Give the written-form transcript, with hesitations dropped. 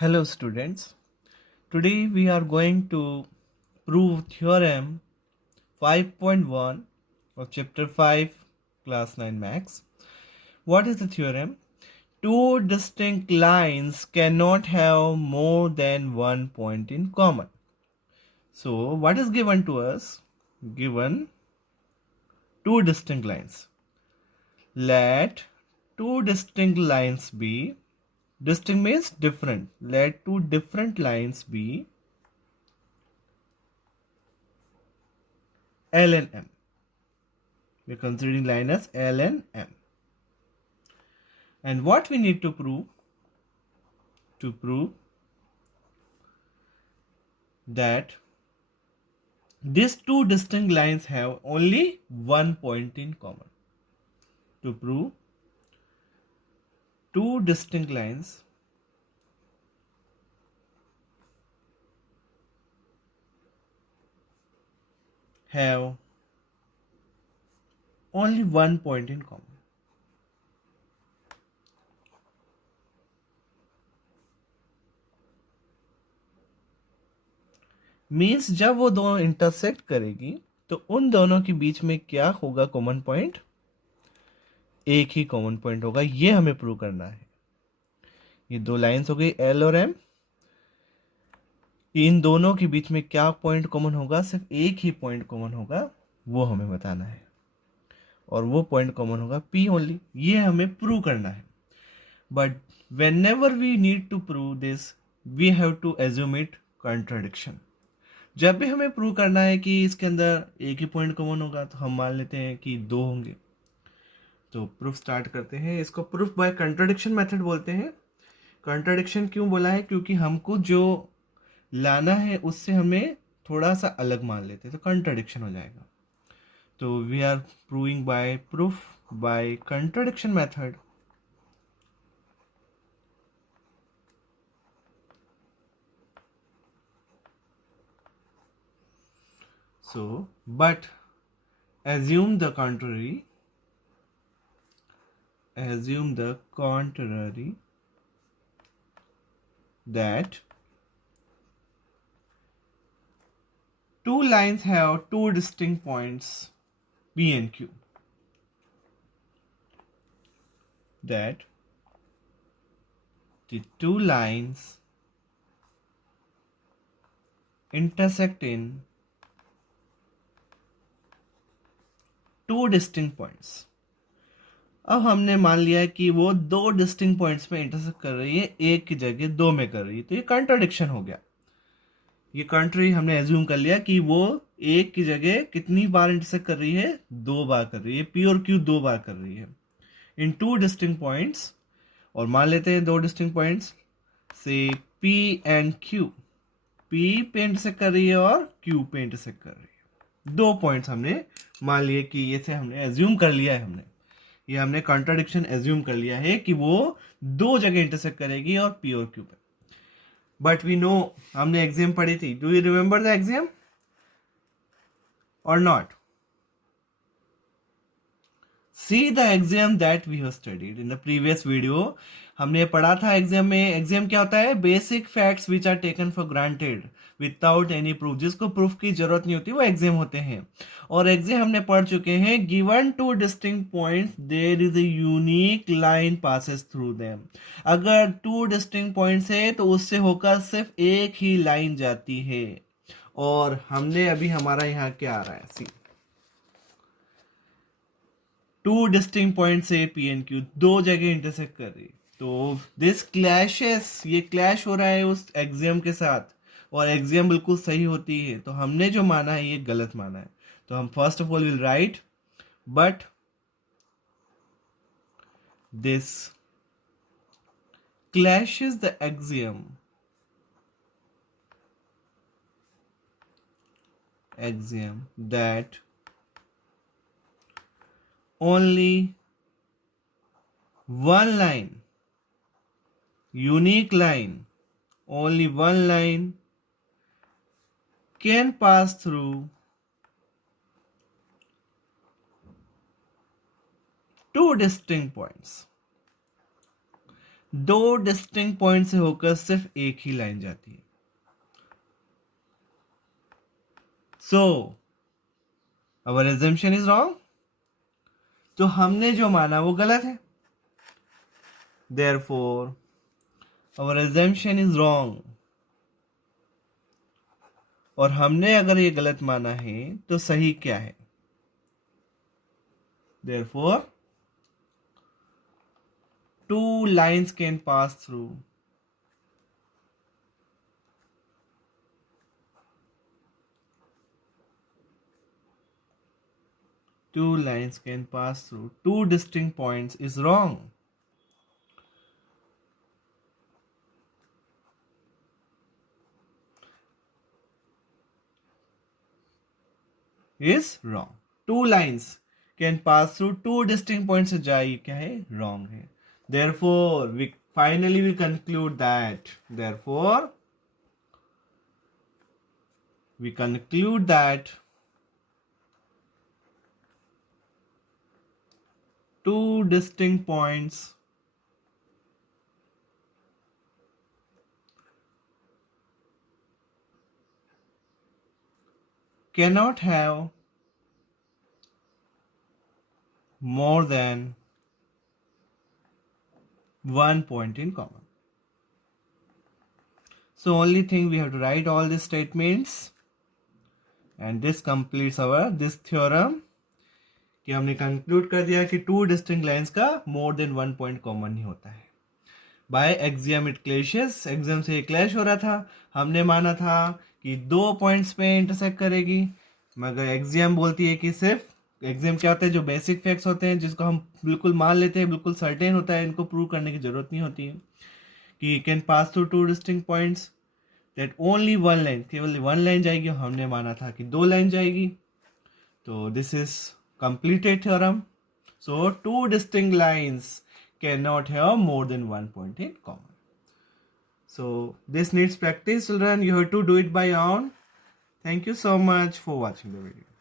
Hello students, today we are going to prove theorem 5.1 of chapter 5 class 9 max. What is the theorem? Two distinct lines cannot have more than one point in common. So what is given to us? Given two distinct lines. Let two distinct lines be, distinct means different. Let two different lines be L and M. We're considering line as L and M. And what we need to prove? To prove that these two distinct lines have only one point in common. To prove two distinct lines have only one point in common. Means जब वो दोनों इंटरसेक्ट करेगी तो उन दोनों के बीच में क्या होगा कॉमन पॉइंट? एक ही कॉमन पॉइंट होगा. ये हमें प्रूव करना है. ये दो लाइंस हो गई एल और एम. इन दोनों के बीच में क्या पॉइंट कॉमन होगा? सिर्फ एक ही पॉइंट कॉमन होगा, वो हमें बताना है. और वो पॉइंट कॉमन होगा पी ओनली. ये हमें प्रूव करना है. But whenever we need to prove this, we have to assume it contradiction. जब भी हमें प्रूव करना है कि इसके अंदर एक ही पॉइंट कॉमन होगा तो हम मान लेते हैं कि दो होंगे. तो प्रूफ स्टार्ट करते हैं. इसको प्रूफ बाय कंट्राडिक्शन मेथड बोलते हैं. कंट्राडिक्शन क्यों बोला है? क्योंकि हमको जो लाना है उससे हमें थोड़ा सा अलग मान लेते हैं तो कंट्राडिक्शन हो जाएगा. तो we are proving by proof by contradiction method. So, but assume the contrary. Assume the contrary, that two lines have two distinct points P and Q. That the two lines intersect in two distinct points. अब हमने मान लिया है कि वो दो distinct points में इंटरसेक्ट कर रही है, एक की जगह दो में कर रही है. तो ये कंट्राडिक्शन हो गया. ये कंट्री हमने एज्यूम कर लिया कि वो एक की जगह कितनी बार इंटरसेक्ट कर रही है? दो बार कर रही है. पी और क्यू दो बार कर रही है इन टू डिस्टिंक्ट पॉइंट्स. और मान लेते हैं दो डिस्टिंक्ट पॉइंट्स से पी एंड क्यू. पी पे इंटरसेक्ट कर रही है और क्यू पे इंटरसेक्ट कर रही है. दो पॉइंट्स हमने मान लिए कि ये से हमने एज्यूम कर लिया है. ये हमने कॉन्ट्राडिक्शन एज्यूम कर लिया है कि वो दो जगह इंटरसेक्ट करेगी और पी और क्यू पे. बट वी नो, हमने एग्जाम पढ़ी थी. Do you remember the axiom और not? See the axiom that we have studied in the previous video. हमने पढ़ा था एग्जाम में. एग्जाम क्या होता है? Basic facts which are taken for granted without any proof. जिसको प्रूफ की जरूरत नहीं होती वो एग्जाम होते हैं. और एग्जाम हमने पढ़ चुके हैं. Given two distinct points there is a unique line passes through them. अगर टू डिस्टिंक्ट पॉइंट्स है तो उससे होकर सिर्फ एक ही लाइन जाती है. और हमने अभी हमारा यहाँ क्या आ रहा है? सी, टू डिस्टिंक्ट पॉइंट से पी एंड क्यू दो जगह इंटरसेक्ट कर रही. तो दिस क्लैशेस, ये क्लैश हो रहा है उस एग्जाम के साथ. और एग्जाम बिल्कुल सही होती है. तो हमने जो माना है ये गलत माना है. तो हम first of all will write but this clashes the axiom that only one line, unique line, only one line can pass through two distinct points. दो डिस्टिंक्ट पॉइंट से होकर सिर्फ एक ही लाइन जाती है. सो अवर assumption इज रॉन्ग. तो हमने जो माना वो गलत है. Therefore our assumption is wrong. और हमने अगर ये गलत माना है तो सही क्या है? Therefore two lines can pass through. Two lines can pass through two distinct points is wrong. Is wrong. Two lines can pass through two distinct points से जाए क्या है? Wrong है. Therefore we finally conclude that. Therefore we conclude that two distinct points cannot have more than one point in common. So only thing we have to write all these statements and this completes our this theorem कि हमने कंक्लूड कर दिया कि to distinct lines का more than one point common ही होता है. By axiom it clashes. Axiom से क्लैश हो रहा था. हमने माना था कि दो पॉइंट्स पे इंटरसेक्ट करेगी, मगर एक्सियम बोलती है कि सिर्फ. एक्सियम क्या होता है? जो बेसिक फैक्ट्स होते हैं जिसको हम बिल्कुल मान लेते हैं, बिल्कुल सर्टेन होता है, इनको प्रूव करने की जरूरत नहीं होती है कि can pass through to distinct points that only one line, केवल वन लाइन जाएगी. हमने माना था कि दो लाइन जाएगी. तो this is completed theorem. So two distinct lines cannot have more than one point in common. So this needs practice, children. You have to do it by your own. Thank you so much for watching the video.